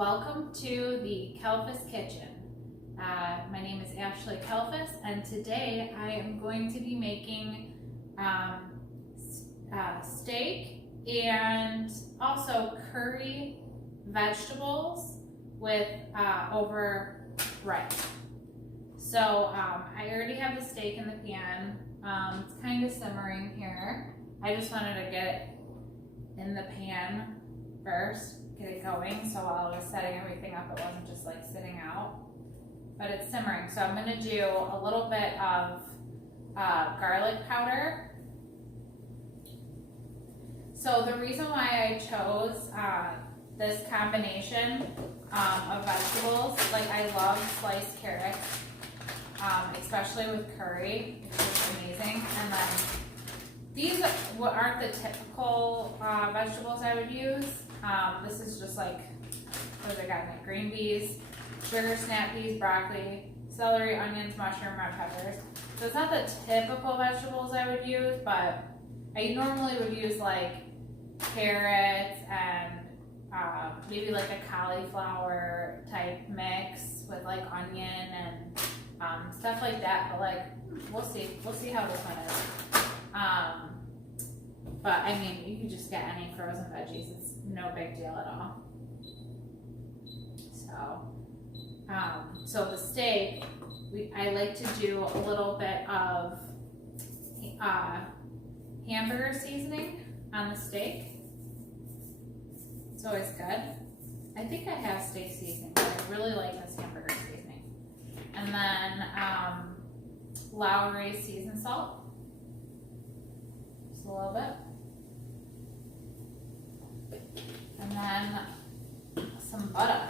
Welcome to the Kalfas kitchen. My name is Ashley Kalfas, and today I am going to be making steak and also curry vegetables with over rice. So I already have the steak in the pan. It's kind of simmering here. I just wanted to get it in the pan first, get it going, so while I was setting everything up it wasn't just like sitting out. But it's simmering, so I'm going to do a little bit of garlic powder. So the reason why I chose this combination of vegetables, like I love sliced carrots, especially with curry, it's just amazing. And then these aren't the typical vegetables I would use. This is just like, what I got? Like green peas, sugar snap peas, broccoli, celery, onions, mushroom, red peppers. So it's not the typical vegetables I would use, but I normally would use like carrots and maybe like a cauliflower type mix with like onion and stuff like that. But like, we'll see how this one is. But I mean, you can just get any frozen veggies. It's no big deal at all. So the steak, I like to do a little bit of hamburger seasoning on the steak. It's always good. I think I have steak seasoning, but I really like this hamburger seasoning. And then Lawry seasoned salt. Just a little bit. And then some butter.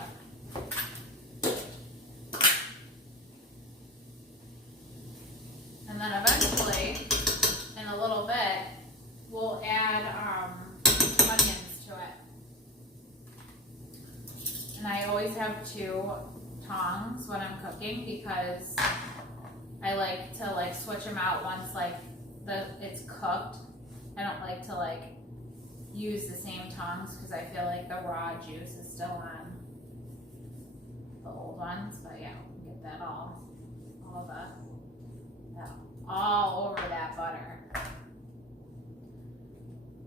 And then eventually, in a little bit, we'll add onions to it. And I always have 2 tongs when I'm cooking because I like to switch them out once it's cooked. I don't like to use the same tongs because I feel like the raw juice is still on the old ones. But yeah, we can get that all over that butter.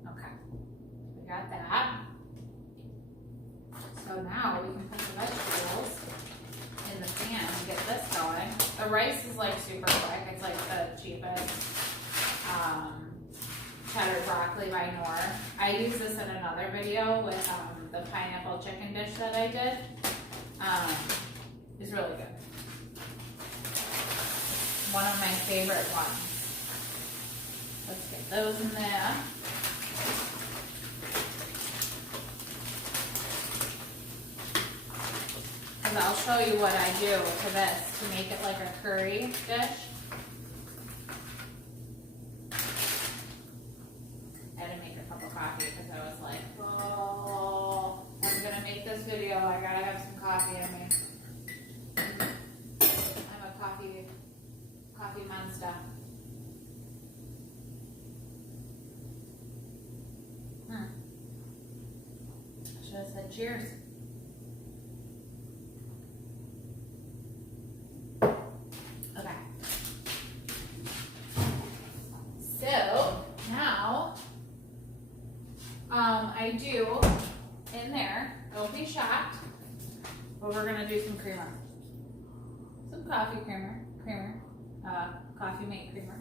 Okay, we got that. So now we can put the vegetables in the pan and get this going. The rice is like super quick. It's like the cheapest cheddar broccoli by Knorr. I use this in another video with the pineapple chicken dish that I did. It's really good. One of my favorite ones. Let's get those in there. And I'll show you what I do to this to make it like a curry dish. I had to make a cup of coffee because I was like, oh, I'm gonna make this video. I gotta have some coffee in me. I'm a coffee monster. I should have said cheers. Okay. So now I do in there, don't be shocked, but we're gonna do some creamer. Some coffee creamer, coffee mate creamer,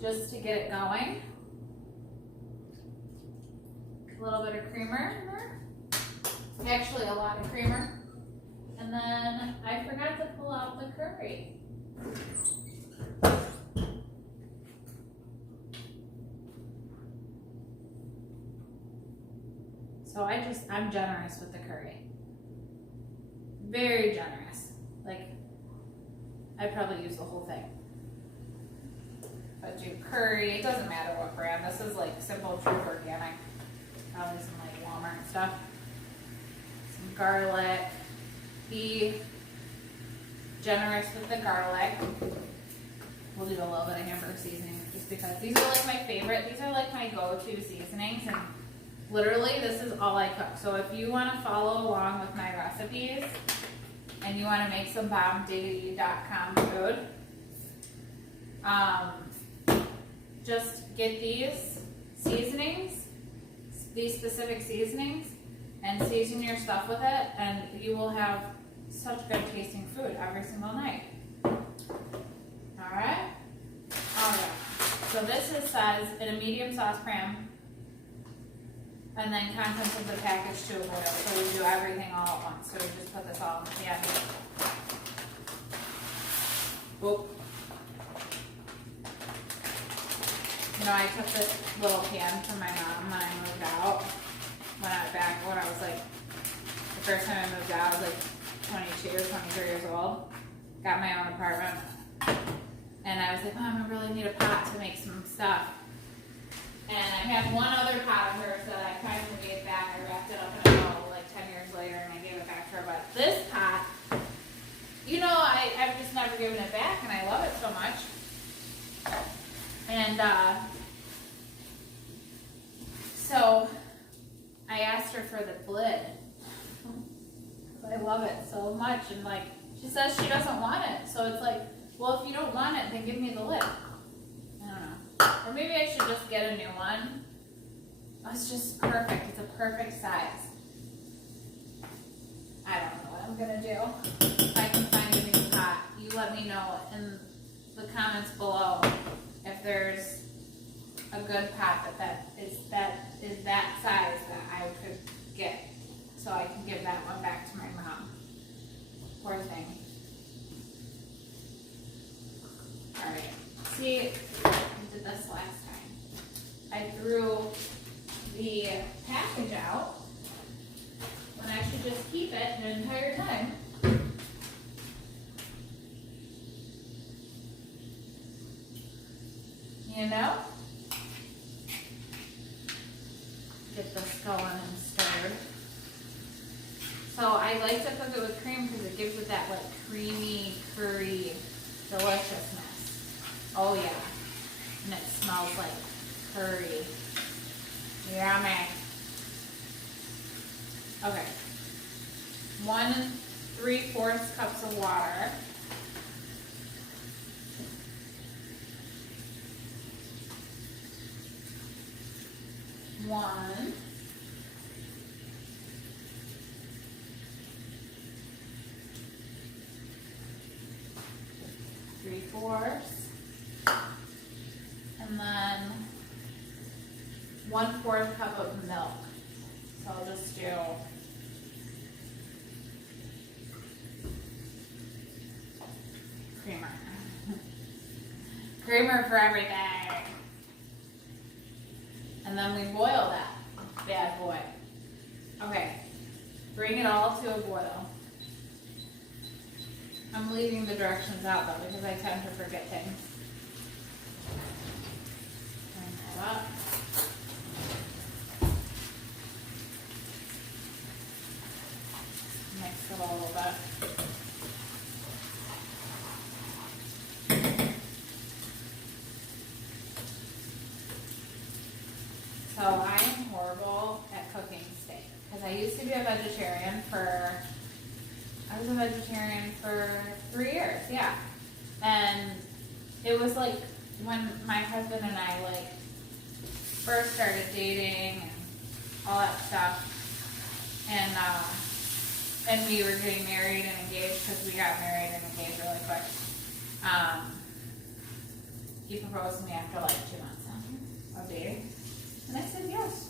just to get it going. A little bit of creamer in there, actually a lot of creamer. And then I forgot to pull out the curry. So I'm generous with the curry. Very generous. Like, I'd probably use the whole thing. But do curry, it doesn't matter what brand. This is like Simple Truth Organic. Probably some like Walmart stuff. Some garlic. Be generous with the garlic. We'll do a little bit of hamburger seasoning just because these are like my favorite. These are like my go-to seasonings, and Literally, this is all I cook. So if you want to follow along with my recipes and you want to make some bombdiggity.com food, just get these seasonings, these specific seasonings, and season your stuff with it, and you will have such good tasting food every single night. Alright? Alright. So this says in a medium saucepan, and then contents of the package to a boil. So we do everything all at once. So we just put this all in the pan. Whoop. You know, I took this little pan from my mom when I moved out. When I was like, the first time I moved out, I was like 22 or 23 years old. Got my own apartment. And I was like, Mom, I really need a pot to make some stuff. And I had one other pot of hers that I kind of gave back. I wrapped it up in a bowl like 10 years later and I gave it back to her. But this pot, you know, I've just never given it back and I love it so much. And so I asked her for the lid. I love it so much. And like, she says she doesn't want it. So it's like, well, if you don't want it, then give me the lid. I don't know. Or maybe I should just get a new one. It's just perfect. It's a perfect size. I don't know what I'm going to do. If I can find a new pot, you let me know in the comments below if there's a good pot that is that size that I could get. So I can give that one back to my mom. Poor thing. Alright. See, I did this last time. I threw the package out when I should just keep it the entire time. You know? Get this going and stirred. So I like to cook it with cream because it gives it that like creamy curry deliciousness. Oh yeah. And it smells like curry. Yummy. Okay. 1 3/4 cups of water. One. 3/4, and then 1/4 cup of milk. So I'll just do creamer. Creamer for everything. And then we boil that bad boy. Okay, bring it all to a boil. I'm leaving the directions out though because I tend to forget things. Turn that up. Mix it a little bit. So I am horrible at cooking steak because I used to be a vegetarian for 3 years, yeah. And it was like when my husband and I like first started dating and all that stuff, and we were getting married and engaged because we got married and engaged really quick. He proposed to me after like 2 months of dating, and I said yes.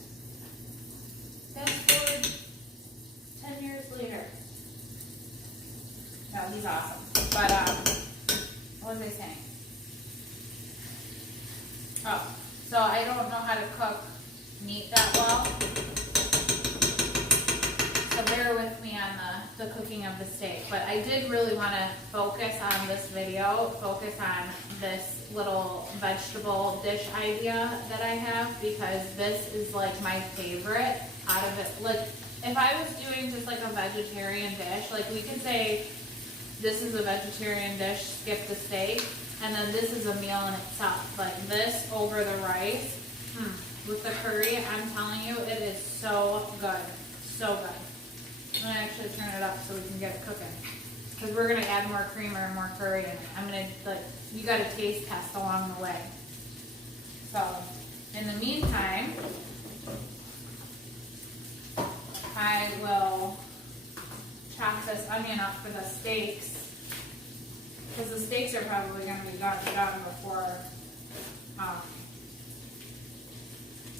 Fast forward 10 years later. No, he's awesome. But, what was I saying? Oh, so I don't know how to cook meat that well. So bear with me on the cooking of the steak. But I did really want to focus on this video, focus on this little vegetable dish idea that I have, because this is like my favorite out of it. Like, if I was doing just like a vegetarian dish, like we could say, this is a vegetarian dish, skip the steak, and then this is a meal in itself. Like this over the rice, with the curry, I'm telling you, it is so good. So good. I'm gonna actually turn it up so we can get it cooking. Because we're gonna add more creamer and more curry in it. I'm gonna, like, you gotta taste test along the way. So, in the meantime, I will chop this onion up for the steaks. Because the steaks are probably gonna be done before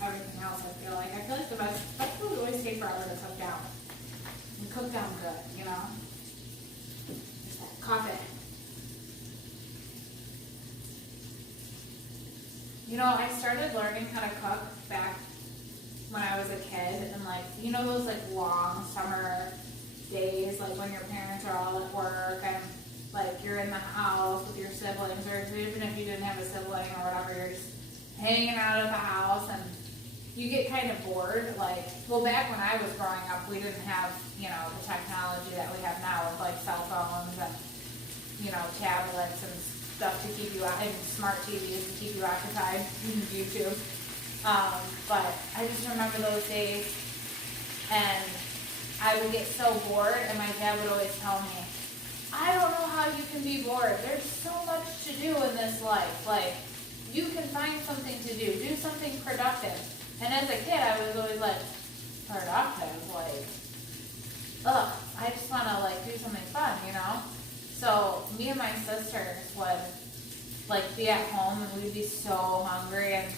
everything else, I feel like. I feel like the vegetables always take forever to cook down. And cook down good, you know? Coffee. You know, I started learning how to cook back when I was a kid, and like, you know those like long summer days, like when your parents are all at work and like you're in the house with your siblings, or even if you didn't have a sibling or whatever, you're just hanging out at the house and you get kind of bored. Like, well, back when I was growing up, we didn't have, you know, the technology that we have now with like cell phones and, you know, tablets and stuff to keep you out, and smart TVs to keep you occupied, YouTube. But I just remember those days, and I would get so bored, and my dad would always tell me, I don't know how you can be bored. There's so much to do in this life. Like, you can find something to do something productive. And as a kid, I was always like, productive? Like, ugh, I just want to, like, do something fun, you know? So, me and my sisters would, like, be at home, and we'd be so hungry, and,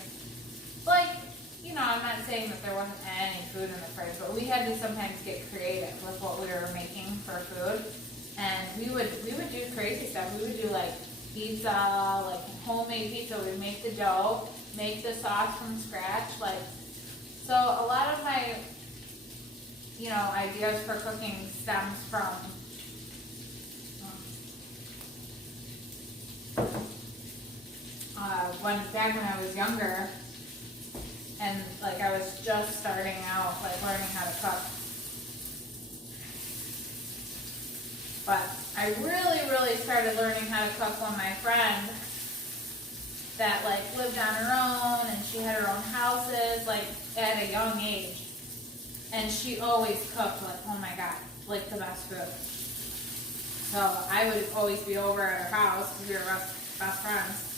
like, you know, I'm not saying that there wasn't any food in the fridge, but we had to sometimes get creative with what we were making for food. And we would do crazy stuff. We would do like pizza, like homemade pizza. We'd make the dough, make the sauce from scratch. Like, so a lot of my, you know, ideas for cooking stems from back when I was younger, and like I was just starting out, like learning how to cook. But I really started learning how to cook when my friend that like lived on her own, and she had her own houses, like at a young age. And she always cooked like, oh my God, like the best food. So I would always be over at her house because we were best friends.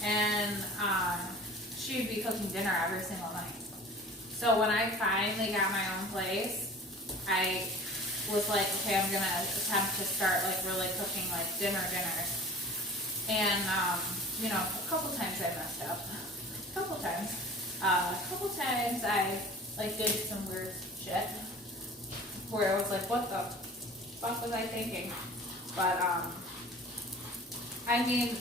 And she'd be cooking dinner every single night. So when I finally got my own place, I was like, okay, I'm gonna attempt to start like really cooking like dinners. And you know, a couple times I messed up. A couple times I like did some weird shit where I was like, what the fuck was I thinking? But I mean,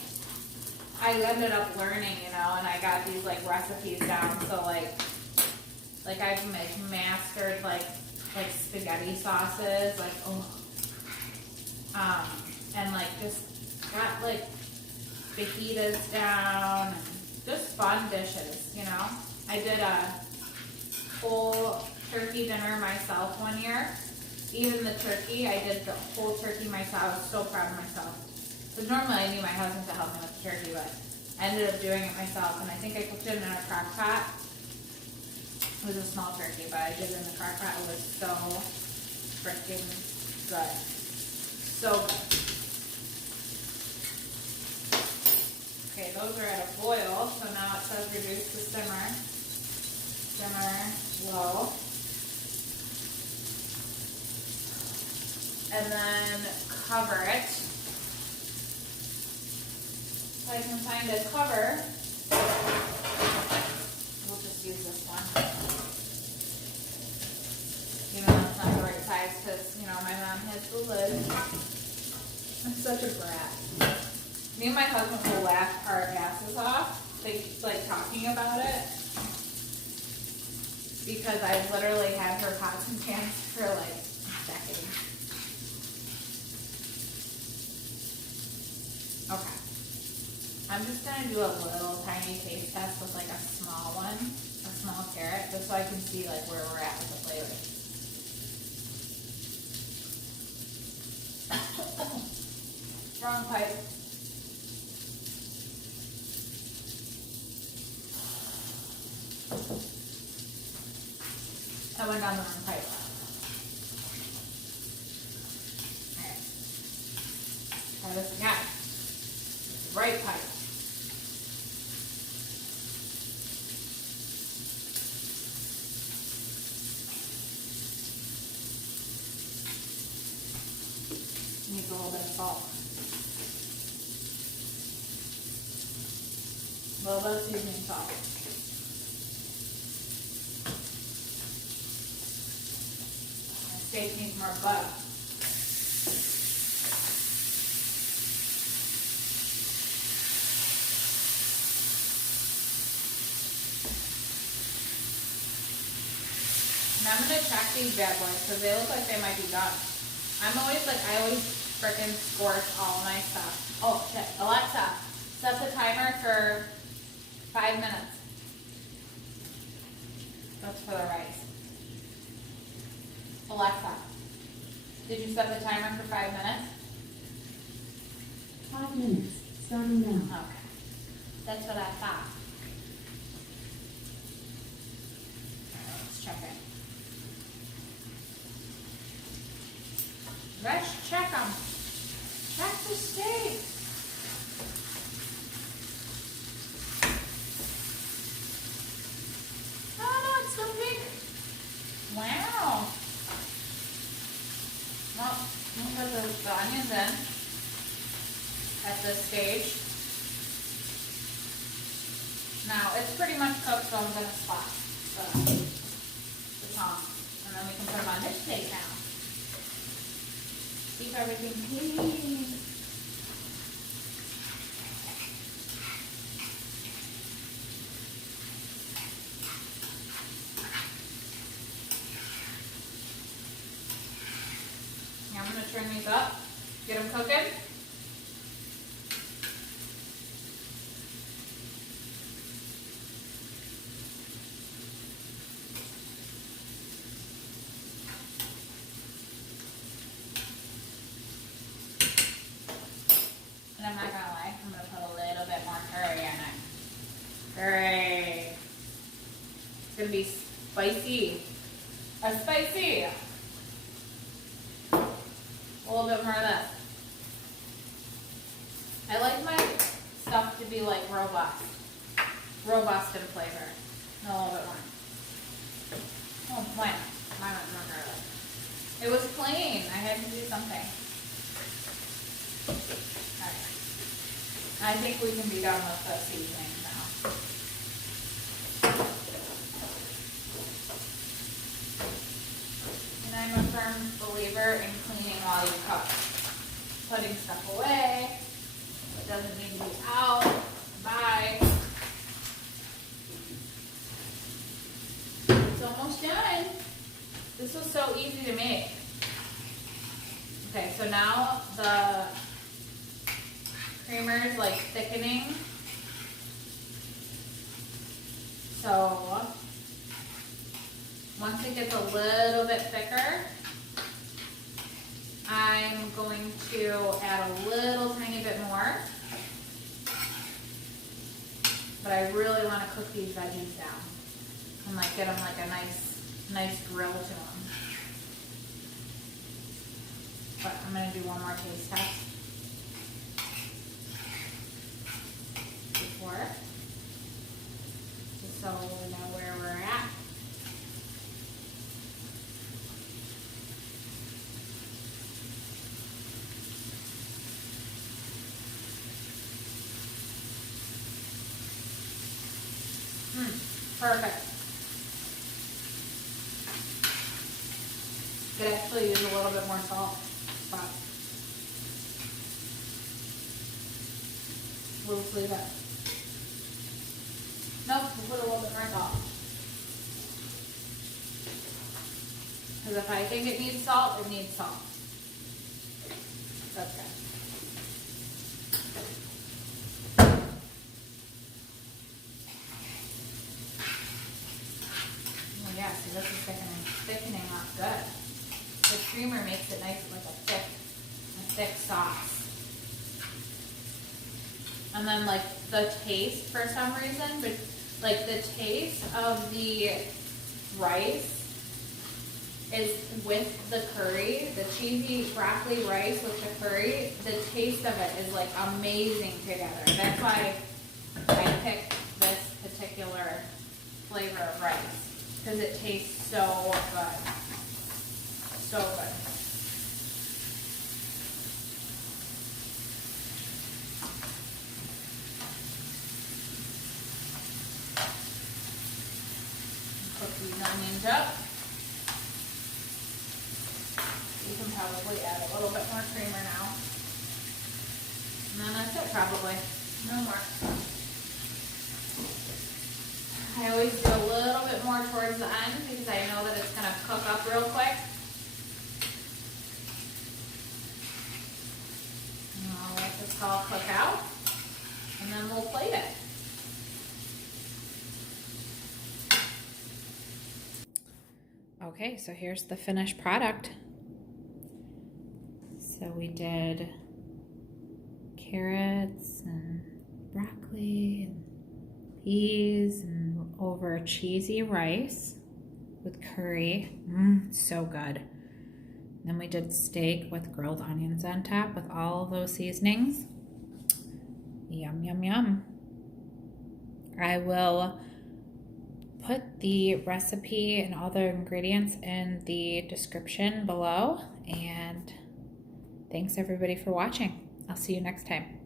I ended up learning, you know, and I got these like recipes down. So like I've mastered like spaghetti sauces, like and like just got like fajitas down, and just fun dishes, you know. I did a whole turkey dinner myself one year. Even the turkey, I did the whole turkey myself. I was so proud of myself. Because normally I need my husband to help me with the turkey, but I ended up doing it myself, and I think I cooked it in a crock pot. It was a small turkey, but I did it in the crock pot. It was so freaking good. So good. Okay, those are at a boil, so now it says reduce to simmer. Simmer low. And then cover it. If I can find a cover, we'll just use this one. Even though it's not the right size, because, you know, my mom has the lid. I'm such a brat. Me and my husband will laugh our asses off, like talking about it, because I've literally had her pots and pans for like decades. Okay. I'm just gonna do a little tiny taste test with like a small one, a small carrot, just so I can see like where we're at with the flavor. Wrong pipe. I went down the wrong pipe. Alright. Try this again. Right pipe. Needs a little bit of salt. A little bit of seasoning salt. My steak needs more butter. And I'm going to check these bad boys because they look like they might be done. I always frickin' scorch all my stuff. Oh shit, Alexa, set the timer for 5 minutes. That's for the rice. Alexa, did you set the timer for 5 minutes? 5 minutes, starting now. Okay, that's what I thought. Alright, let's check it. Let's check them. Check the steak. Oh no, it's so big. Wow. Well, we'll put the onions in at this stage. Now, it's pretty much cooked, so I'm going to spot the tongue. And then we can put them on this plate now. Keep everything clean. Now I'm going to turn these up, get them cooking. And I'm not gonna lie, I'm gonna put a little bit more curry in it. Curry. It's gonna be spicy. Spicy. A little bit more of this. I like my stuff to be like robust. Robust in flavor. A little bit more. Oh, why not? Why not more garlic? It was plain. I had to do something. Alright. I think we can be done with the seasoning now. And I'm a firm believer in cleaning while you cook. Putting stuff away. It doesn't need to be out. Bye. It's almost done. This was so easy to make. Okay, so now the creamer is like thickening. So once it gets a little bit thicker, I'm going to add a little tiny bit more. But I really want to cook these veggies down and like get them like a nice grill to them. But I'm going to do one more taste test before, just so we know where we're at. Perfect. Could actually use a little bit more salt, but we'll just leave it. Nope, we'll put a little bit more salt. Because if I think it needs salt, it needs salt. That's good. Oh yeah, see this is thickening up good. The creamer makes it nice, like a thick sauce. And then like the taste for some reason, but like the taste of the rice is with the curry, the cheesy broccoli rice with the curry, the taste of it is like amazing together. That's why I picked this particular flavor of rice, because it tastes so good. So good. Cook these onions up. You can probably add a little bit more creamer now. And then that's it probably. No more. I always do a little bit more towards the end because I know that it's going to cook up real quick. And I'll let this all cook out and then we'll plate it. Okay, so here's the finished product. So we did carrots and broccoli and peas and over cheesy rice with curry. So good. Then we did steak with grilled onions on top with all of those seasonings. Yum, yum, yum. I will put the recipe and all the ingredients in the description below. And thanks everybody for watching. I'll see you next time.